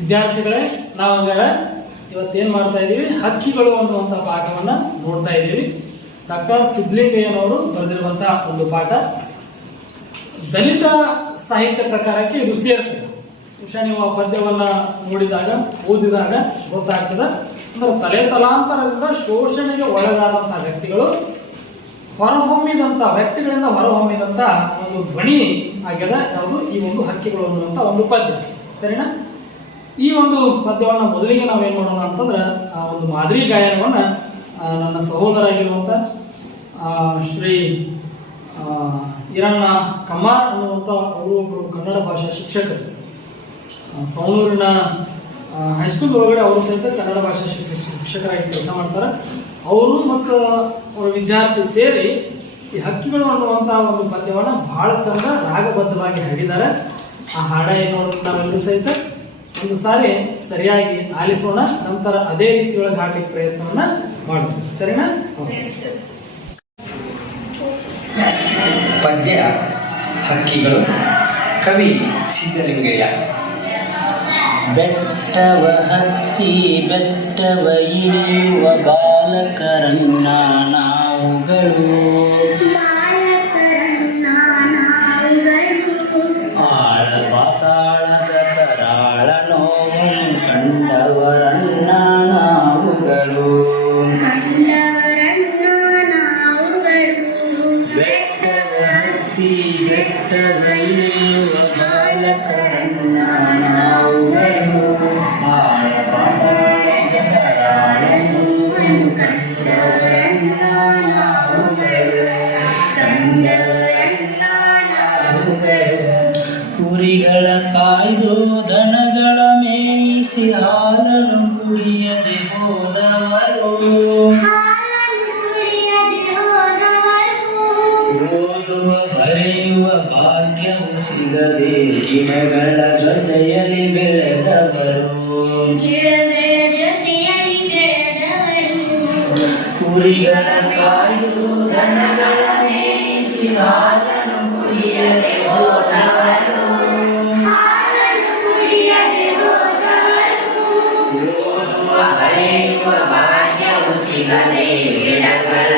ವಿದ್ಯಾರ್ಥಿಗಳೇ ನಾವು ಹಂಗಾರೆ ಇವತ್ತೇನ್ ಮಾಡ್ತಾ ಇದ್ದೀವಿ? ಹಕ್ಕಿಗಳು ಅನ್ನುವಂಥ ಪಾಠವನ್ನ ನೋಡ್ತಾ ಇದ್ದೀವಿ. ಡಾಕ್ಟರ್ ಸಿದ್ಲಿಂಗಯ್ಯನವರು ಬರೆದಿರುವಂತಹ ಒಂದು ಪಾಠ. ದಲಿತ ಸಾಹಿತ್ಯ ಪ್ರಕಾರಕ್ಕೆ ಇದು ಸೇರ್ತದೆ. ಬಹುಶಃ ನೀವು ಆ ಪದ್ಯವನ್ನ ನೋಡಿದಾಗ, ಓದಿದಾಗ ಗೊತ್ತಾಗ್ತದೆ. ಅಂದ್ರೆ ತಲೆ ತಲಾಂತರದಿಂದ ಶೋಷಣೆಗೆ ಒಳಗಾದಂತಹ ವ್ಯಕ್ತಿಗಳು ಹೊರಹೊಮ್ಮಿದಂತ ವ್ಯಕ್ತಿಗಳಿಂದ ಹೊರಹೊಮ್ಮಿದಂತ ಒಂದು ಧ್ವನಿ ಆಗ್ಯದ. ಯಾವುದು? ಈ ಒಂದು ಹಕ್ಕಿಗಳು ಅನ್ನುವಂತ ಒಂದು ಪದ್ಯ. ಸರಿನಾ? ಈ ಒಂದು ಪದ್ಯವನ್ನ ಮೊದಲಿಗೆ ನಾವೇನ್ ಮಾಡೋಣ ಅಂತಂದ್ರೆ ಆ ಒಂದು ಮಾದರಿ ಗಾಯನವನ್ನ ನನ್ನ ಸಹೋದರ ಆಗಿರುವಂತ ಶ್ರೀ ಆ, ಈರಣ್ಣ ಕಮ್ಮಾರ್ ಅನ್ನುವಂತ ಅವರು ಒಬ್ಬರು ಕನ್ನಡ ಭಾಷಾ ಶಿಕ್ಷಕರು. ಸೌಲೂರಿನ ಹೈಸ್ಕೂಲ್ ಒಳಗಡೆ ಅವರು ಸಹಿತ ಕನ್ನಡ ಭಾಷಾ ಶಿಕ್ಷ- ಶಿಕ್ಷಕರಾಗಿ ಕೆಲಸ ಮಾಡ್ತಾರೆ. ಅವರು ಮತ್ತು ಅವರ ವಿದ್ಯಾರ್ಥಿ ಸೇರಿ ಈ ಹಕ್ಕಿಗಳು ಅನ್ನುವಂತ ಒಂದು ಪದ್ಯವನ್ನ ಬಹಳ ಚಂದ ರಾಗಬದ್ಧವಾಗಿ ಹಾಡಿದ್ದಾರೆ. ಆ ಹಾಡ ಏನು ನಾವೆಲ್ಲರೂ ಸಹಿತ? ಒಂದು ಸಾರಿ ಸರಿಯಾಗಿ ಆಲಿಸೋಣ ನಂತರ ಅದೇ ರೀತಿಯೊಳಗೆ ಹಾಕಲಿಕ್ಕೆ ಪ್ರಯತ್ನವನ್ನ ಮಾಡೋಣ. ಸರಿನಾ? ಪದ್ಯ ಹಕ್ಕಿಗಳು ಕವಿ ಸಿದ್ಧಲಿಂಗಯ್ಯ ಬೆಟ್ಟವ ಹತ್ತಿ ಬೆಟ್ಟವ ಇಳಿಯುವ ಬಾಲಕರನ್ನ ನಾವುಗಳು. ಕುರಿಗಳ ಕಾಯ್ದು ದನಗಳ ಮೇಯಿಸಿ ಹಾಲನ್ನು ಕುಡಿಯದೆ ಹೋದವರು ಓದುವ ಬರೆಯುವ ಭಾಗ್ಯವು ಸಿಗದೆ ಗಿಡಗಳ ಜೊತೆಯಲ್ಲಿ ಬೆಳೆದವರು ಕುರಿಗಳ ಕಾಯ್ದು ದನಗಳ ಮೇಯಿಸಿ ಹಾಲನ್ನು ಕುಡಿಯದೆ ಹೋದವರು ಓದುವ ಬರೆಯುವ ಭಾಗ್ಯವು ಸಿಗದೆ ಗಿಡಗಳ